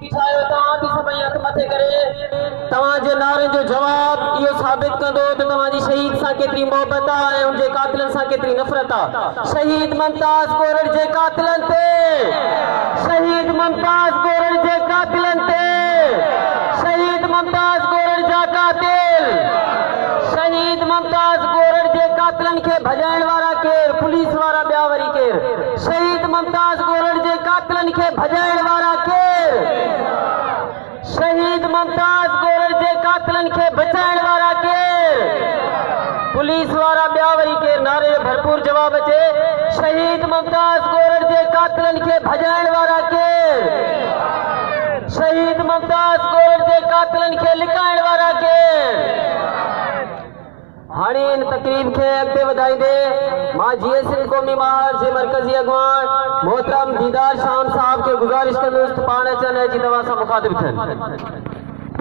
बिठायो तव्हां बि सभई हथ मथे करे तव्हांजे नारे जो जवाब इहो साबित कंदो त तव्हांजी शहीद सां केतिरी मोहबत आहे ऐं उनजे कातिलनि सां केतिरी नफ़रत आहे। शहीद मुमताज़ गोरड़ जे कातिलनि ते, शहीद मुमताज़ गोरड़ जे कातिलनि ते, शहीद मुमताज़ गोरड़ जा कातिल, शहीद मुमताज़ गोरड़ जे कातिलनि खे भॼाइण वारा केर, पुलिस वारा ॿिया वरी केर, शहीद मुमताज़ गोरड़ जे कातिलनि खे भॼाइण वारा केर, शहीद मुमताज़ गोरड़ जे कातिलनि खे बचाइण वारा केर, पुलिस वारा ॿिया वरी केर। नारे जो भरपूर जवाब अचे। शहीद मुमताज़ गोरड़ जे कातिलनि खे भॼाइण वारा केर, शहीद मुमताज़ गोरड़ जे कातिलनि खे लिकाइण वारा केर। हाणे इन तकरीब खे अॻिते वधाईंदे मां GSN क़ौमी महाज जे मरकज़ी अॻवान मोहतरम दीदार शाम साहब खे गुज़ारिश कंदुसि त पाण अचनि ऐं जी तव्हां सां मुखातिब थियनि।